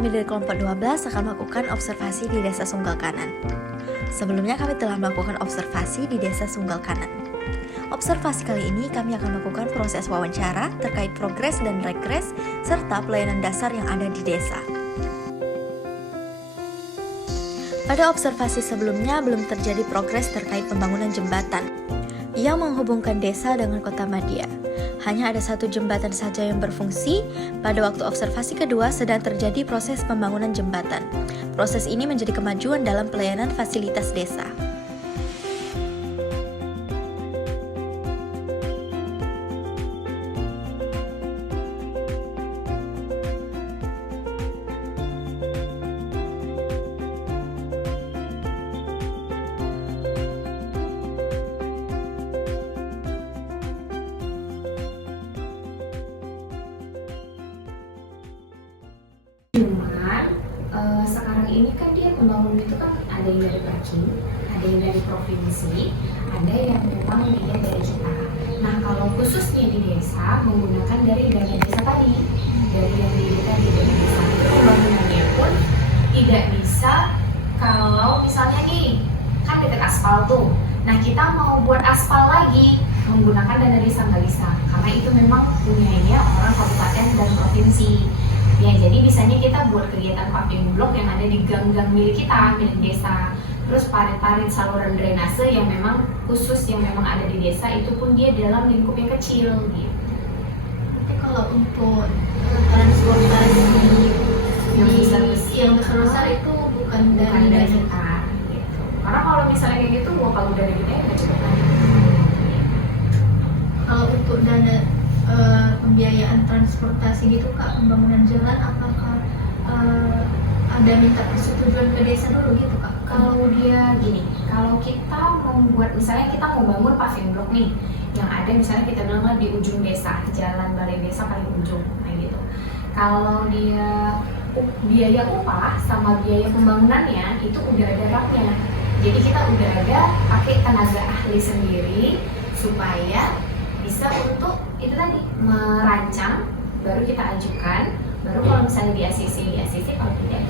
kami dari kelompok 12 akan melakukan observasi di Desa Sunggal Kanan. Sebelumnya kami telah melakukan observasi di Desa Sunggal Kanan. Observasi kali ini kami akan melakukan proses wawancara terkait progres dan regres serta pelayanan dasar yang ada di desa. Pada observasi sebelumnya belum terjadi progres terkait pembangunan jembatan yang menghubungkan desa dengan kota Madia. Hanya ada satu jembatan saja yang berfungsi. Pada waktu observasi kedua sedang terjadi proses pembangunan jembatan. Proses ini menjadi kemajuan dalam pelayanan fasilitas desa. Sekarang ini kan dia membangun itu kan ada yang dari parking, ada yang dari provinsi, ada yang memang dia dari kita. Nah kalau khususnya di desa menggunakan dari dana desa tadi, dari yang didirikan di dana desa, pembangunannya pun tidak bisa kalau misalnya nih kan dekat aspal tuh. Nah kita mau buat aspal lagi menggunakan dana desa nggak bisa, karena itu memang punyanya orang kabupaten dan provinsi. Ya, jadi misalnya kita buat kegiatan paving block yang ada di gang-gang milik kita, milik desa. Terus parit-parit saluran drainase yang memang khusus, yang memang ada di desa, itu pun dia dalam lingkup yang kecil gitu. Tapi kalau untuk transportasi yang besar itu bukan dari dana kita gitu. Karena kalau misalnya kayak gitu, wah kalau dari kita ya nggak cepet lagi. Kalau untuk dana pembiayaan transportasi gitu Kak, pembangunan jalan apakah ada minta persetujuan ke desa dulu gitu Kak? Kalau dia gini, kalau kita membuat misalnya kita mau bangun paving block nih, yang ada misalnya kita bilang di ujung desa, jalan balai desa paling ujung, kayak gitu. Kalau dia biaya upah sama biaya pembangunannya itu udah ada raknya. Jadi kita udah ada pakai tenaga ahli sendiri supaya bisa untuk itu tadi merancang, baru kita ajukan, baru kalau misalnya di ACC, kalau tidak.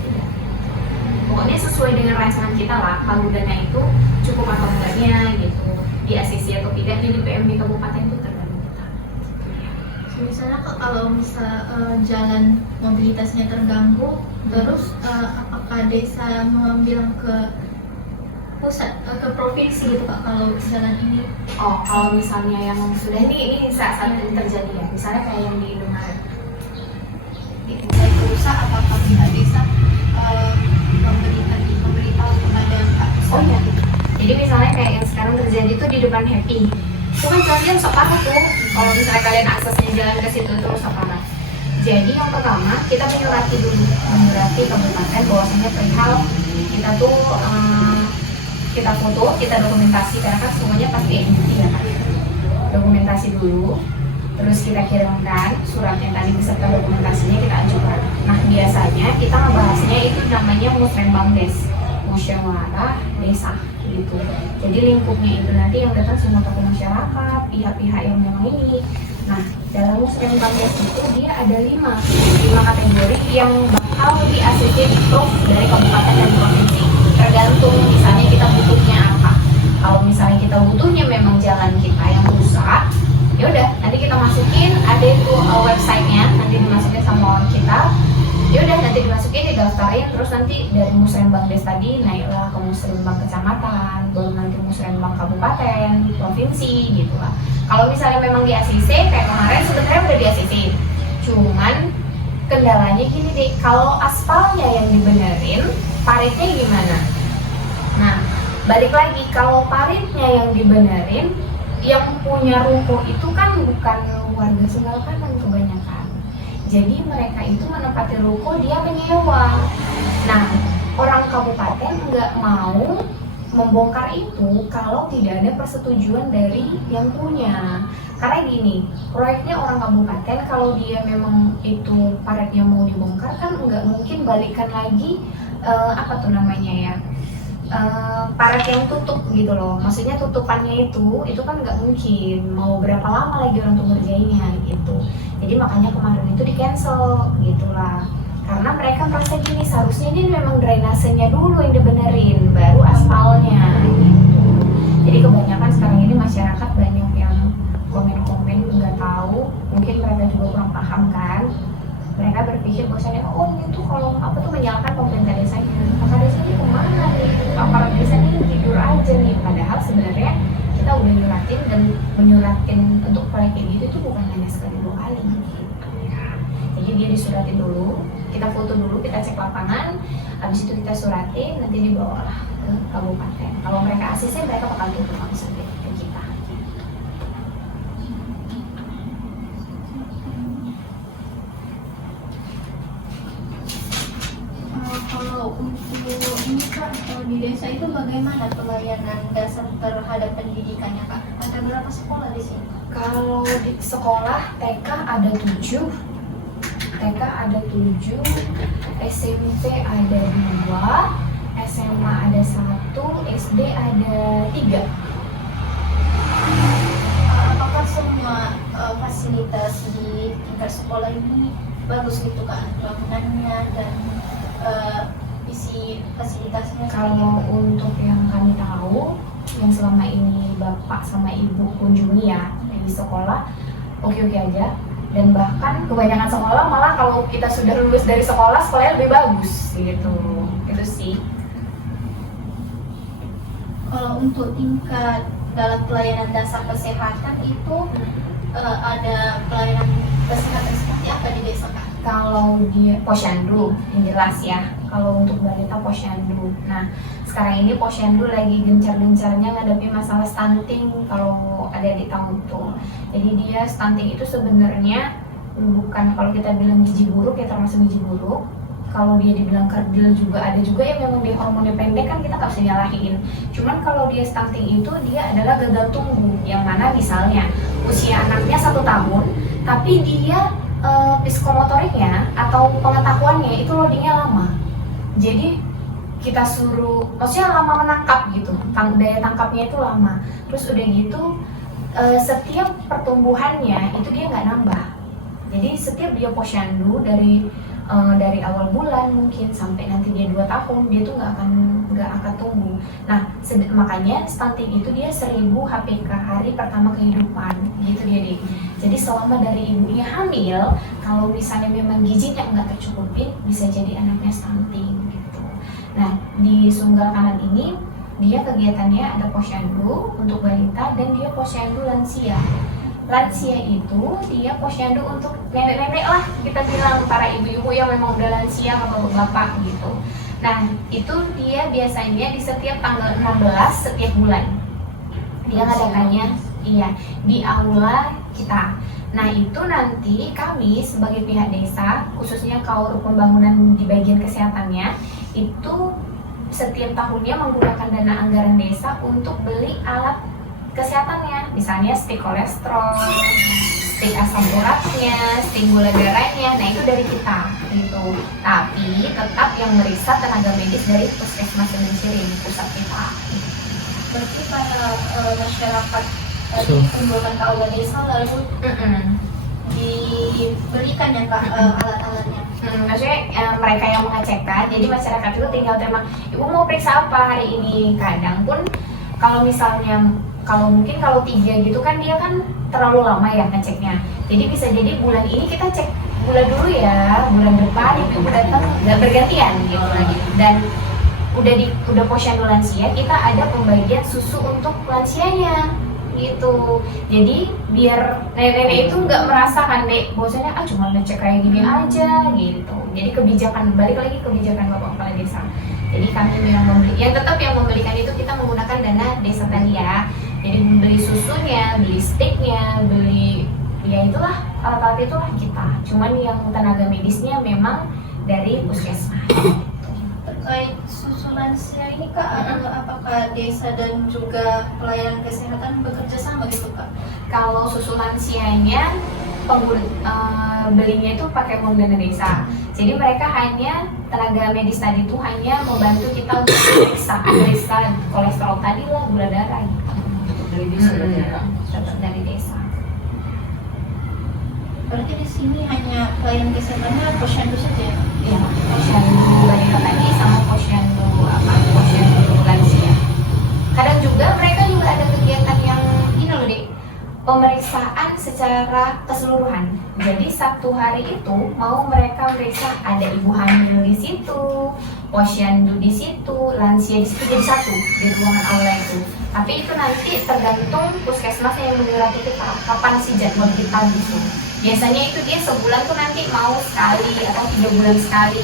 Pokoknya sesuai dengan rancangan kita lah, kalau dana itu cukup atau enggaknya gitu, di ACC atau tidak, di PMB kabupaten itu tergantung kita. Misalnya Kak, kalau jalan mobilitasnya terganggu, terus apakah desa mengambil ke pusat ke provinsi gitu Kak kalau jalan ini? Oh, kalau misalnya yang sudah ini saat ini terjadi ya, misalnya kayak yang di Indomaret. Misalnya ke pusat, apakah pihak desa memberitahu kepada Pak pusat? Oh iya. Jadi misalnya kayak yang sekarang terjadi tuh di depan Happy. Itu kan kalian sok parah tuh. Kalau misalnya kalian aksesnya jalan ke situ tuh sok parah. Jadi yang pertama kita menyurati kabupaten bahwasanya perihal kita tuh kita foto, kita dokumentasi, karena kan semuanya pasti identik ya kan. Dokumentasi dulu, terus kita kirimkan surat yang tadi beserta dokumentasinya kita ajukan. Nah biasanya kita ngebahasnya itu namanya musrenbangdes, musyawarah desa gitu. Jadi lingkupnya itu nanti yang datang semua tokoh masyarakat, pihak-pihak yang memang ini. Nah dalam musrenbangdes itu dia ada 5 kategori yang bakal di ACC approve dari kabupaten dan provinsi. Tergantung misalnya kita butuhnya apa. Kalau misalnya kita butuhnya memang jalan kita yang rusak, ya udah nanti kita masukin, ada itu websitenya, nanti dimasukin sama orang kita. Ya udah nanti dimasukin, didaftarin, terus nanti dari musrenbangdes tadi naiklah ke musrenbang kecamatan, baru nanti musrenbang kabupaten, provinsi gitu lah. Kalau misalnya memang di ACC kayak kemarin sebenarnya udah di ACC, cuman kendalanya gini deh, kalau aspalnya yang dibenerin, paritnya gimana? Nah, balik lagi, kalau paritnya yang dibenerin, yang punya ruko itu kan bukan warga Sunggal Kanan kebanyakan. Jadi mereka itu menempati ruko, dia menyewa. Nah, orang kabupaten nggak mau membongkar itu kalau tidak ada persetujuan dari yang punya. Karena gini, proyeknya orang kabupaten, kalau dia memang itu paritnya mau dibongkar kan nggak mungkin balikan lagi paret yang tutup gitu loh. Maksudnya tutupannya itu kan nggak mungkin, mau berapa lama lagi orang untuk ngerjainnya gitu. Jadi makanya kemarin itu di cancel gitulah. Karena mereka merasa gini, seharusnya ini memang drainasenya dulu yang dibenerin, baru aspalnya gitu. Jadi kebanyakan sekarang ini masyarakat banyak yang komen-komen nggak tahu, mungkin mereka juga kurang paham kan. Mereka berpikir bahwasanya oh itu kalau apa tuh menyalahkan pemerintah desanya, apa desanya kemana nih, aparat desanya tidur aja nih. Padahal sebenarnya kita udah nyuratin, dan menyuratin untuk proyek kayak gitu itu bukan hanya sekali 2 kali gitu. Jadi dia disuratin dulu, kita foto dulu, kita cek lapangan, habis itu kita suratin, nanti dibawalah ke kabupaten. Kalau mereka ACC, mereka bakal turun langsung ke kita. Kalau untuk ini Kak, di desa itu bagaimana pelayanan dasar terhadap pendidikannya Kak? Ada berapa sekolah di sini? Kalau di sekolah TK ada 7, SMP ada 2, SMA ada 1, SD ada 3. Apakah semua fasilitas di tingkat sekolah ini bagus gitu Kak? Bangunannya dan isi fasilitasnya? Kalau untuk yang kami tahu, yang selama ini Bapak sama Ibu kunjungi ya di sekolah, oke-oke aja. Dan bahkan kebanyakan sekolah malah kalau kita sudah lulus dari sekolah, sekolahnya lebih bagus gitu. Itu sih. Kalau untuk tingkat dalam pelayanan dasar kesehatan itu ada pelayanan kesehatan seperti apa di desa Kak? Kalau di posyandu, yang jelas ya. Kalau untuk balita posyandu. Nah, sekarang ini posyandu lagi gencar-gencarnya ngadepin masalah stunting kalau ada di tahun tuh. Jadi dia stunting itu sebenarnya bukan, kalau kita bilang gizi buruk ya termasuk gizi buruk. Kalau dia dibilang kerdil juga ada juga yang memang dia hormonnya pendek, kan kita nggak bisa nyalahin. Cuman kalau dia stunting itu dia adalah gagal tumbuh, yang mana misalnya usia anaknya 1 tahun, tapi dia psikomotoriknya atau pengetahuannya itu loadingnya lama. Jadi kita suruh, maksudnya lama menangkap gitu, daya tangkapnya itu lama. Terus udah gitu setiap pertumbuhannya itu dia nggak nambah. Jadi setiap dia posyandu dari awal bulan mungkin sampai nanti dia 2 tahun, dia tuh nggak akan tumbuh. Nah makanya stunting itu dia 1000 HPK hari pertama kehidupan gitu dia deh. Jadi selama dari ibunya hamil, kalau misalnya memang gizinya nggak tercukupin, bisa jadi anaknya stunting gitu. Nah di Sunggal Kanan ini dia kegiatannya ada posyandu untuk balita dan dia posyandu lansia. Lansia itu dia posyandu untuk nenek-nenek lah, kita bilang para ibu-ibu yang memang udah lansia atau bapak gitu. Nah itu dia biasanya di setiap tanggal 16 setiap bulan dia ngadakannya di aula kita. Nah itu nanti kami sebagai pihak desa, khususnya Kaur Pembangunan di bagian kesehatannya, itu setiap tahunnya menggunakan dana anggaran desa untuk beli alat kesehatannya, misalnya stik kolesterol, stik asam uratnya, stik gula darahnya. Nah itu dari kita gitu. Tapi tetap yang meriksa tenaga medis dari puskesmas Indonesia pusat kita. Berarti para masyarakat dikumpulkan ke aula desa lalu diberikan ya Kak alat-alatnya. Maksudnya mereka yang mengecekkan, jadi masyarakat itu tinggal terima, ibu mau periksa apa hari ini. Kadang pun kalau misalnya mungkin kalau 3 gitu kan dia kan terlalu lama ya ngeceknya. Jadi bisa jadi bulan ini kita cek gula dulu ya, bulan depan ibu datang nggak bergantian gitu lagi. Dan udah posyandu lansia, kita ada pembagian susu untuk lansianya gitu. Jadi biar nenek-nenek itu nggak merasakan dek bahwasanya cuma ngecek kayak gini aja gitu. Jadi kebijakan, balik lagi kebijakan Bapak Kepala Desa. Jadi kami memang membeli, ya tetap yang membelikan itu kita menggunakan dana desa tadi ya. Jadi beli susunya, beli stiknya, beli ya itulah alat-alat itulah kita. Cuman yang tenaga medisnya memang dari puskesmas. Terkait susu lansia ini Kak, apakah desa dan juga pelayanan kesehatan bekerja sama gitu Kak? Kalau susu lansianya belinya itu pakai uang dana desa. Jadi mereka hanya tenaga medis tadi itu hanya membantu kita untuk periksa kolesterol tadi lah, gula darah gitu. Dari desa Tetap dari desa. Berarti di sini hanya pelayanan kesehatannya posyandu saja ya? Ya, posyandu balita tadi sama posyandu lansia. Kadang juga mereka juga ada kegiatan yang ini loh dek, pemeriksaan secara keseluruhan. Jadi Sabtu hari itu mau mereka meriksa ada ibu hamil di situ, posyandu di situ, lansia di situ, jadi satu di ruangan aula itu. Tapi itu nanti tergantung puskesmas yang menyurat itu kapan sih jadwal kita gitu. Biasanya itu dia sebulan tuh nanti mau sekali atau 3 bulan sekali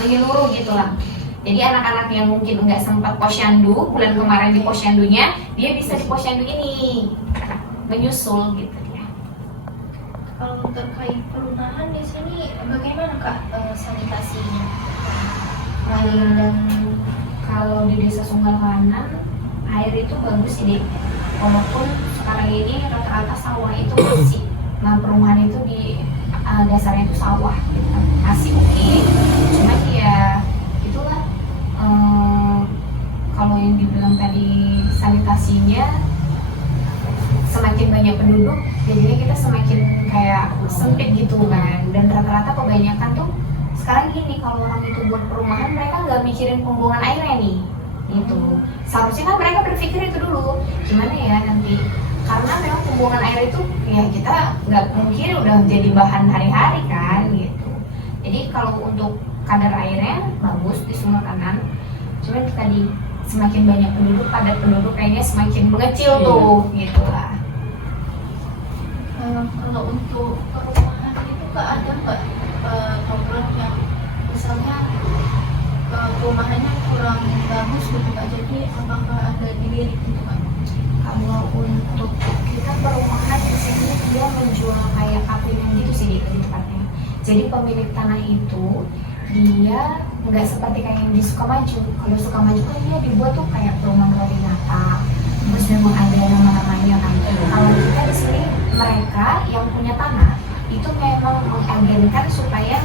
menyeluruh gitu lah. Jadi anak-anak yang mungkin nggak sempat posyandu bulan kemarin di posyandunya, dia bisa di posyandu ini menyusul gitu ya. Kalau terkait perumahan di sini bagaimana Kak sanitasinya? Dan kalau di desa Sunggal Kanan air itu bagus sih dek. Walaupun sekarang ini rata-rata sawah itu masih, nah perumahan itu di dasarnya itu sawah gitu kan. Masih oke. Cuman ya itulah kalau yang dibilang tadi sanitasinya semakin banyak penduduk jadinya kita semakin kayak sempit gitu kan. Dan rata-rata kebanyakan tuh sekarang gini, kalau orang itu buat perumahan mereka nggak mikirin pembuangan airnya nih gitu. Seharusnya kan mereka berpikir itu dulu gimana ya nanti, karena memang pembuangan air itu ya kita nggak mungkin udah jadi bahan hari-hari kan gitu. Jadi kalau untuk kadar airnya bagus di Sunggal Kanan, cuman tadi semakin banyak penduduk, padat penduduk kayaknya semakin mengecil tuh gitu lah. Kalau untuk perumahan itu Kak ada nggak program yang misalnya perumahannya kurang bagus gitu Kak, jadi apakah ada dilirik gitu Kak? Kalau untuk kita perumahan di sini dia menjual kayak kaplingan gitu sih di tempatnya. Jadi pemilik tanah itu dia nggak seperti kayak yang di Sukamaju. Kalau Sukamaju kan dia dibuat tuh kayak perumahan wisata, terus memang ada nama-namanya kan. Kalau kita di sini mereka yang punya tanah itu memang mengagenkan supaya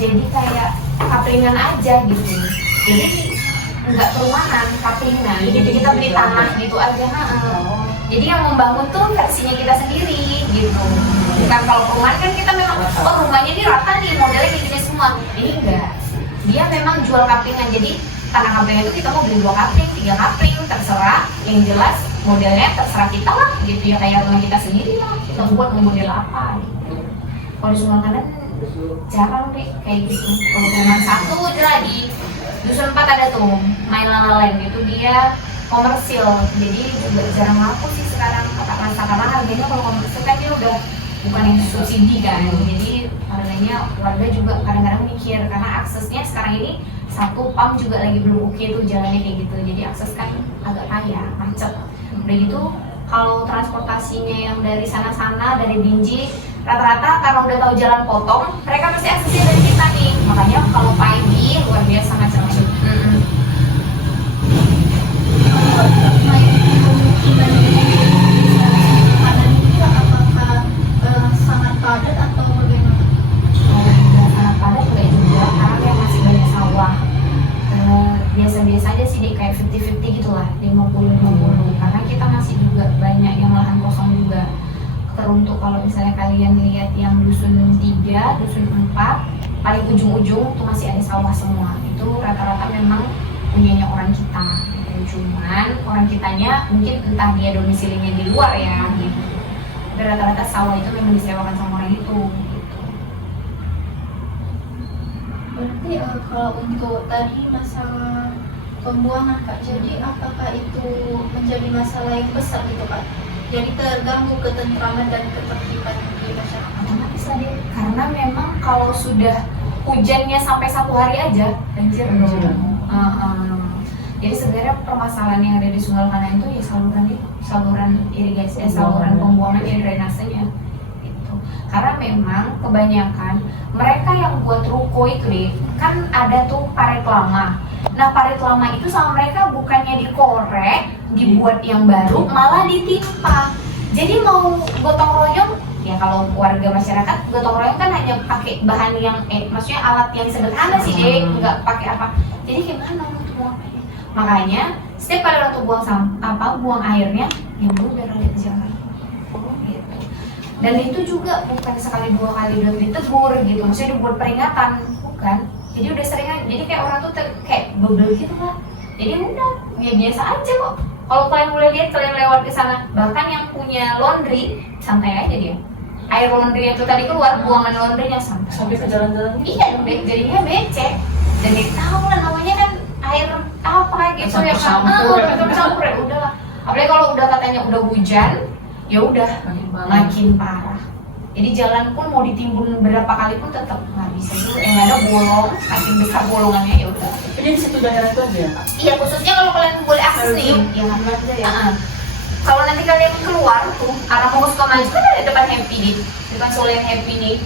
jadi kayak kaplingan aja gitu. Jadi nggak perumahan, kaplingan. Jadi kita beli tanah gitu aja. Jadi yang membangun tuh versinya kita sendiri gitu. Bukan kalau perumahan kan kita memang rumahnya ini rata nih, modelnya kayak gini semua. Ini enggak. Dia memang jual kaplingan. Jadi tanah kaplingan itu kita mau beli 2 kapling, 3 kapling, terserah. Yang jelas modelnya terserah kita lah gitu ya, kayak rumah kita sendiri lah. Kita buat model apa gitu. Kalau di Sunggal Kanan jarang deh kayak gitu. Kalau rumah satu aja di Dusun 4 ada tuh Mailalaland, itu dia komersil, jadi juga jarang laku sih sekarang karena harganya kalau komersil kan dia udah bukan yang subsidi kan, jadi harganya warga juga kadang-kadang mikir karena aksesnya sekarang ini satu PAM juga lagi belum oke tuh jalannya kayak gitu, jadi akses kan agak kaya, macet. Udah gitu kalau transportasinya yang dari sana-sana dari Binjai rata-rata karena udah tahu jalan potong, mereka pasti aksesnya dari kita nih, makanya kalau pagi luar biasa macet. Sangat padat atau bagaimana? Sangat padat enggak juga, karena kayak masih banyak sawah. Biasa-biasa aja sih kayak 50-50 gitu lah, 50-50, karena kita masih juga banyak yang lahan kosong juga. Teruntuk kalau misalnya kalian lihat yang dusun 3, dusun 4, paling ujung-ujung tuh masih ada sawah semua. Itu rata-rata memang punyanya orang kita. Cuman orang kitanya mungkin entah dia domisilinya di luar ya gitu. Dan rata-rata sawah itu memang disewakan sama orang itu gitu. Berarti kalau untuk tadi masalah pembuangan Kak, jadi apakah itu menjadi masalah yang besar gitu Kak? Jadi terganggu ketentraman dan ketertiban di masyarakat? Otomatis lah deh, karena memang kalau sudah hujannya sampai 1 hari aja banjir dong. Jadi sebenarnya permasalahan yang ada di Sunggal Kanan itu ya saluran irigasi, saluran pembuangan dan drainasenya gitu. Karena memang kebanyakan mereka yang buat ruko itu deh, kan ada tuh parit lama. Nah parit lama itu sama mereka bukannya dikorek, dibuat yang baru, malah ditimpa. Jadi mau gotong royong, ya kalau warga masyarakat gotong royong kan hanya pakai bahan yang, maksudnya alat yang sederhana sih deh, nggak pakai apa. Jadi gimana untuk buangnya? Makanya setiap kali waktu buang airnya, ya udah ada kejalan. Gitu. Dan itu juga bukan sekali 2 kali udah ditegur gitu, maksudnya dibuat peringatan, bukan. kan. Jadi udah sering, jadi kayak orang tuh kayak bebel gitu lah. Jadi udah biasa aja kok. Kalau kalian boleh lihat, kalian lewat ke sana, bahkan yang punya laundry santai aja dia. Air laundry itu tadi keluar, buangan laundrynya Sampai ke jalan-jalan. Iya, jadinya becek. Dan dia tahu lah namanya kan air apa gitu ya kan. Campur ya udahlah. Apalagi kalau udah katanya udah hujan, ya udah makin parah. Jadi jalan pun mau ditimbun berapa kali pun tetap nggak bisa juga. Yang ada bolong, makin besar bolongannya ya udah. Jadi di situ daerah itu aja ya, Pak? Iya, khususnya kalau kalian boleh akses nih, ya aja ya. Kalau nanti kalian keluar tuh, arah mau ke Sukamaju kan ada depan Happy nih, depan Solen Happy nih.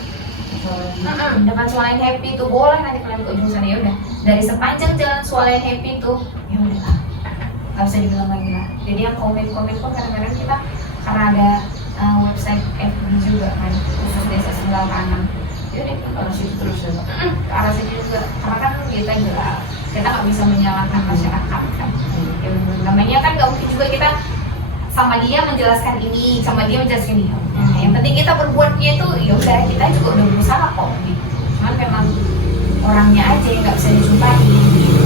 Depan Solen Happy tuh boleh nanti kalian ke ujung sana ya udah. Dari sepanjang jalan Solen Happy tuh, ya udah. Gak bisa dibilang lagi lah. Jadi yang komen-komen pun kadang-kadang kita karena ada website FB juga kan, khusus desa Senggal Kanan. Jadi ke arah situ terus ya Pak? Ke arah situ juga, karena kan kita jelas kita nggak bisa menyalahkan masyarakat kan. Ya bener. Namanya kan nggak mungkin juga kita sama dia menjelaskan ini, sama dia menjelaskan ini. Nah, yang penting kita berbuatnya itu, ya udah kita juga udah berusaha kok. Gitu. Cuman memang orangnya aja yang nggak bisa disumpahin. Gitu.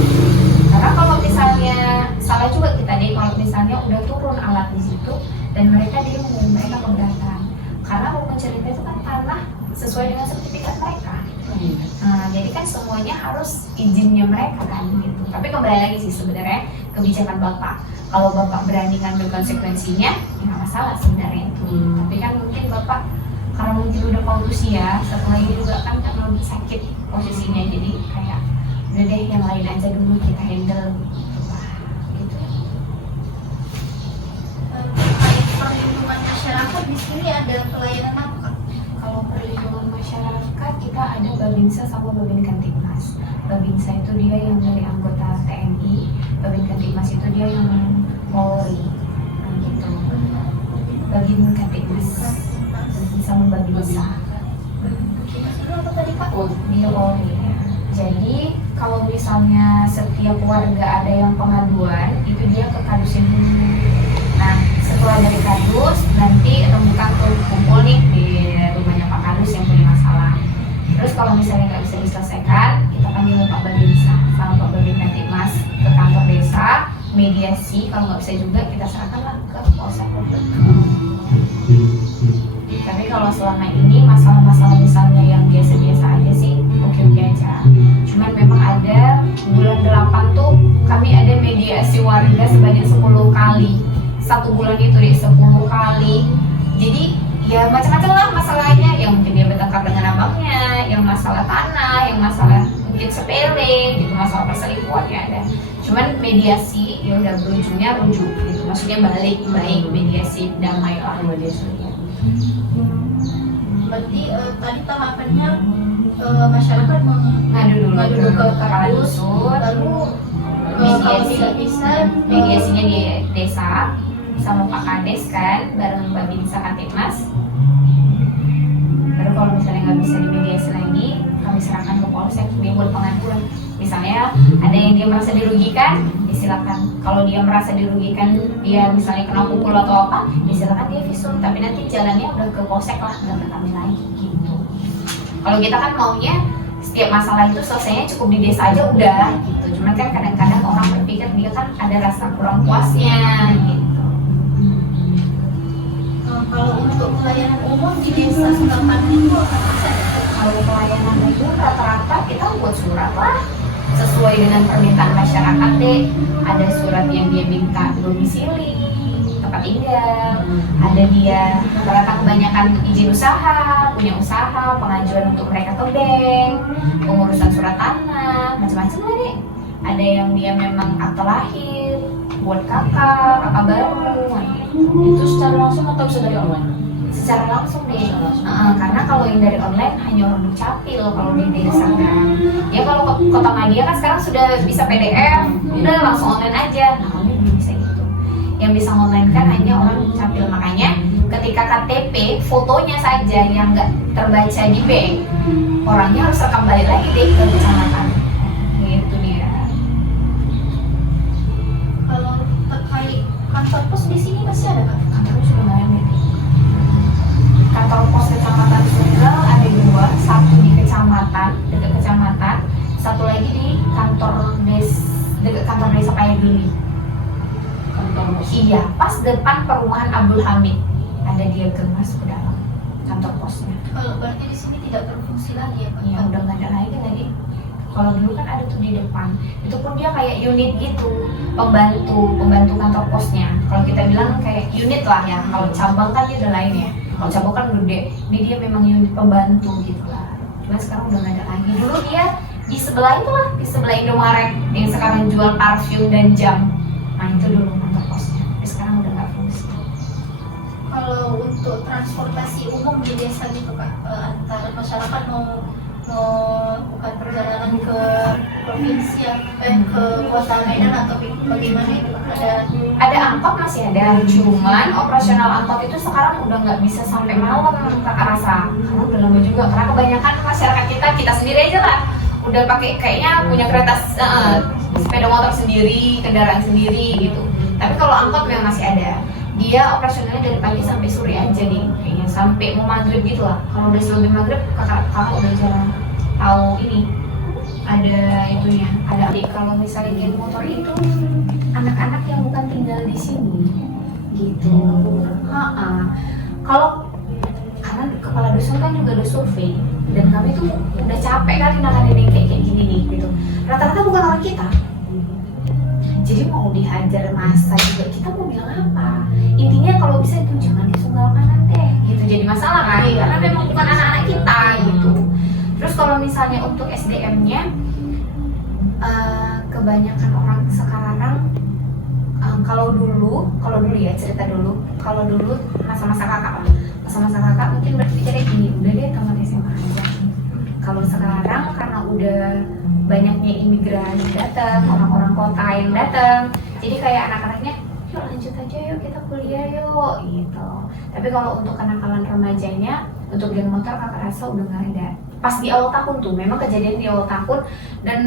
Karena kalau misalnya salah juga kita deh, kalau misalnya udah turun alat di situ dan mereka demo, mereka keberatan. Karena hukum cerita itu kan tanah sesuai dengan sertifikat mereka. Nah, jadi kan semuanya harus izinnya mereka kan gitu. Tapi kembali lagi sih sebenarnya kebijakan Bapak. Kalau Bapak berani ngambil konsekuensinya, ya nggak masalah sebenarnya itu. Tapi kan mungkin Bapak karena mungkin udah paut usia, satu lagi juga kan lebih sakit posisinya, jadi kayak udah deh yang lain aja dulu kita handle. Wah, gitu. Terkait perlindungan masyarakat di sini ada pelayanan apa Kak? Kalau perlindungan masyarakat kita ada Babinsa sama Babin Kamtibmas. Babinsa itu dia yang dari anggota TNI, Babin Kamtibmas itu dia yang Polri, gitu. Babin Kamtibmas sama Babinsa. Itu apa tadi Kak? Dia Polri. Jadi kalau misalnya setiap warga ada yang pengaduan, itu dia ke Kadusnya dulu. Nah, setelah dari Kadus, nanti rembukan tuh kumpul nih di rumahnya Pak Kadus yang punya masalah. Terus kalau misalnya nggak bisa diselesaikan, kita panggil Pak Babinsa sama Pak Babin Kamtibmas ke kantor desa, mediasi. Kalau nggak bisa juga, kita serahkanlah ke Polsek. Tapi kalau selama ini masalah-masalah misalnya yang biasa-biasa aja sih, oke-oke aja. Cuman memang ada bulan 8 tuh kami ada mediasi warga sebanyak 10 kali. Satu bulan itu deh 10 kali. Jadi ya macam-macam lah masalahnya, yang mungkin dia bertengkar dengan abangnya, yang masalah tanah, yang masalah mungkin sepele gitu, masalah perselingkuhan ya ada. Cuman mediasi ya udah berujungnya rujuk gitu, maksudnya balik baik, mediasi damai lah mediasi. Berarti tadi tahapannya masyarakat Ngadu dulu ke kepala Kadus, dusun, lalu kalau tidak bisa mediasinya di desa sama Pak Kades kan, bareng Mbak Binsa Kamtibmas. Baru kalau misalnya nggak bisa dimediasi lagi, kami serahkan ke Polsek dia buat pengaduan. Misalnya ada yang dia merasa dirugikan, disilakan. Kalau dia merasa dirugikan, dia misalnya kena pukul atau apa, disilakan dia visum. Tapi nanti jalannya udah ke Polsek lah, nggak ke kami lagi gitu. Kalau kita kan maunya setiap masalah itu selesainya cukup di desa aja udah gitu. Cuman kan kadang-kadang orang berpikir dia kan ada rasa kurang puasnya gitu. Kalau untuk pelayanan umum di desa Senggapan itu apa saja? Kalau pelayanan itu rata-rata kita buat surat lah sesuai dengan permintaan masyarakat deh. Ada surat yang dia minta domisili, tempat tinggal, ada dia rata kebanyakan izin usaha, punya usaha, pengajuan untuk mereka ke bank, pengurusan surat tanah, macam-macam lah deh. Ada yang dia memang akte lahir, buat kakak baru. Itu secara langsung atau bisa dari online? Secara langsung deh, karena kalau yang dari online hanya orang dukcapil kalau di desa kan. Ya kalau Kota Madia kan sekarang sudah bisa PDF, udah langsung online aja. Nah kami belum bisa gitu. Yang bisa online kan hanya orang dukcapil, makanya ketika KTP fotonya saja yang nggak terbaca di bank, orangnya harus rekam balik lagi deh ke kecamatan. Gitu dia. Kalau terkait kantor pos di sini masih ada Kak? Kantor sudah nggak ada. Kantor pos kecamatan Sunggal ada 2, satu di kecamatan, dekat kecamatan, perumahan Abdul Hamid. Ada Diagram masuk ke dalam kantor posnya. Kalau berarti di sini tidak berfungsi lagi ya Pak? Ya udah nggak ada lagi tadi. Kalau dulu kan ada tuh di depan. Itu pun dia kayak unit gitu, pembantu kantor posnya. Kalau kita bilang kayak unit lah ya. Kalau cabang kan dia udah lain ya. Kalau cabang kan gede. Ini dia memang unit pembantu gitu lah. Cuma sekarang udah nggak ada lagi. Dulu dia di sebelah itu lah, di sebelah Indomaret yang sekarang jual parfum dan jam. Nah itu dulu kantor posnya. Tapi sekarang udah nggak fungsi. Kalau untuk transportasi umum di desa gitu Kak, antar masyarakat mau bukan perjalanan ke provinsi ke kota Medan atau bagaimana itu Kak? Ada angkot masih ada, cuman operasional angkot itu sekarang udah nggak bisa sampai malam Kakak rasa, karena udah lama juga. Karena kebanyakan masyarakat kita sendiri aja lah, udah pakai kayaknya punya kereta sepeda motor sendiri, kendaraan sendiri gitu. Tapi kalau angkot memang masih ada. Dia operasionalnya dari pagi sampai sore aja nih, kayaknya sampai mau maghrib gitu lah. Kalau udah sebelum maghrib kakak udah jarang tahu ini ada itunya. Ada kalau misalnya geng motor itu anak-anak yang bukan tinggal di sini gitu. Kalau karena kepala dusun kan juga udah survei dan kami tuh udah capek kali nanganin yang kayak gini nih gitu. Rata-rata bukan orang kita. Jadi mau dihajar masa juga kita mau bilang apa? Intinya kalau bisa itu jangan disunggalkan deh gitu. Jadi masalah kan? Karena memang bukan anak-anak kita gitu. Terus kalau misalnya untuk SDM-nya kebanyakan orang sekarang kalau dulu ya cerita dulu. Kalau dulu masa-masa kakak mungkin berpikirnya gini, udah deh tamat SMA aja. Kalau sekarang karena udah banyaknya imigran datang, orang-orang kota yang datang, jadi kayak anak-anaknya yuk lanjut aja yuk kita kuliah yuk gitu. Tapi kalau untuk kenakalan remajanya, untuk geng motor kakak rasa udah nggak ada. Pas di awal tahun tuh, memang kejadian di awal tahun dan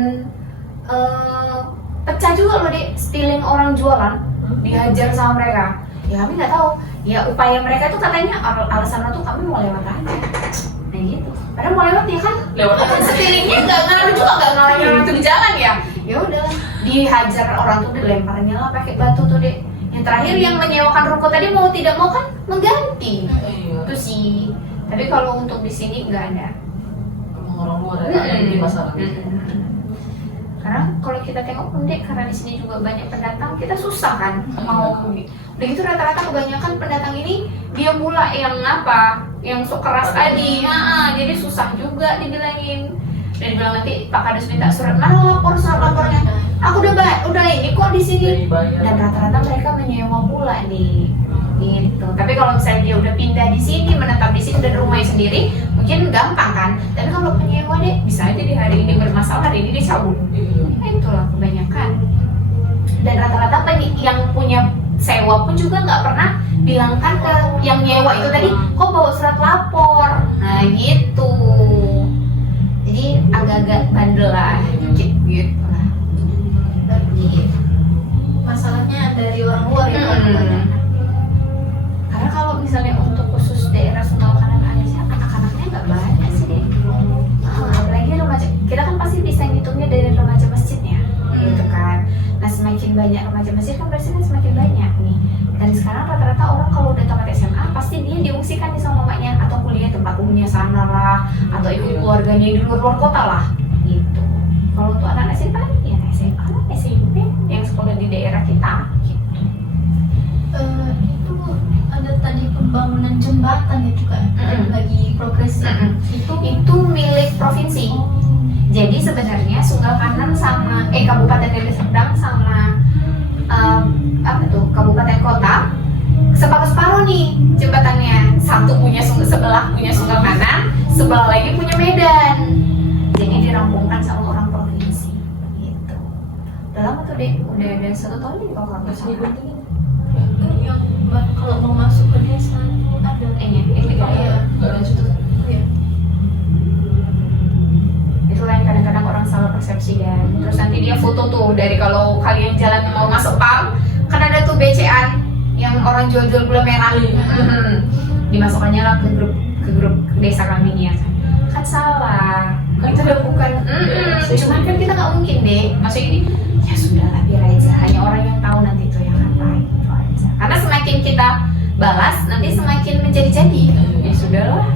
pecah juga loh deh, stealing orang jualan, dihajar sama mereka. Ya kami nggak tahu. Ya upaya mereka tuh katanya alasannya tuh kami mau lewat aja. Nah gitu. Padahal mau lewat ya kan? Lewat aja. Stealingnya nggak ngaruh juga, nggak ngalahin orang tuh di jalan ya. Ya udah, dihajar orang tuh, dilemparnya lah pakai batu tuh deh. Yang terakhir yang menyewakan ruko tadi mau tidak mau kan mengganti. Itu sih. Tapi kalau untuk di sini nggak ada. Orang luar ada di masalah. Karena kalau kita tengok pun dek, karena di sini juga banyak pendatang, kita susah kan mau mudik. Udah gitu rata-rata kebanyakan pendatang ini dia pula yang apa, yang sok keras tadi, jadi susah juga dibilangin. Dan bilang nanti Pak Kades minta surat, mana surat lapornya? Aku udah ini kok di sini. Dan rata-rata mereka menyewa pula nih. Gitu. Tapi kalau misalnya dia udah pindah di sini, menetap di sini dan rumahnya sendiri, mungkin gampang kan. Tapi kalau penyewa deh, bisa aja di hari ini bermasalah, hari ini dicabut. Nah, itulah kebanyakan. Dan rata-rata yang punya sewa pun juga nggak pernah bilangkan ke yang nyewa itu tadi, kok bawa surat lapor. Nah gitu. Jadi agak-agak bandel lah, dikit gitu lah. Berarti masalahnya dari orang luar ya Pak? Karena kalau misalnya untuk khusus daerah Sunggal Kanan Malaysia, anak-anaknya nggak banyak sih deh. Apalagi remaja, kita kan pasti bisa ngitungnya dari remaja masjidnya, gitu kan. Nah semakin banyak remaja masjid kan berarti kan semakin banyak nih. Dan sekarang rata-rata orang kalau udah tamat SMA pasti dia diungsikan nih sama mamanya atau kuliah tempat umumnya sana lah, atau ikut keluarganya di luar kota lah, gitu. Kalau untuk anak-anak sih paling ya SMA, SMP yang sekolah di daerah kita, gitu. Itu ada tadi pembangunan jembatan itu kan lagi progresif. Itu milik provinsi. Jadi sebenarnya Sunggal Kanan sama Kabupaten Deli Serdang sama kabupaten kota separuh nih jembatannya. Satu punya sebelah punya Sunggal Kanan, sebelah lagi punya Medan. Jadi dirampungkan sama orang provinsi. Gitu. Udah lama tuh deh, udah ada 1 tahun nih kalau nggak salah. Yang kalau mau masuk ke desa itu ada itu lain kadang-kadang orang salah persepsi kan. Terus nanti dia foto tuh dari kalau kalian jalan mau masuk PAM kan ada tuh BCA yang orang jual-jual gula merah. Dimasukkannya lah ke grup desa kami nih ya kan salah. Itu udah bukan cuman kan kita nggak mungkin deh masuk ini ya sudahlah biar aja, hanya orang yang tahu nanti itu yang ngapain itu aja. Karena semakin semakin kita balas nanti semakin menjadi-jadi. Ya sudahlah,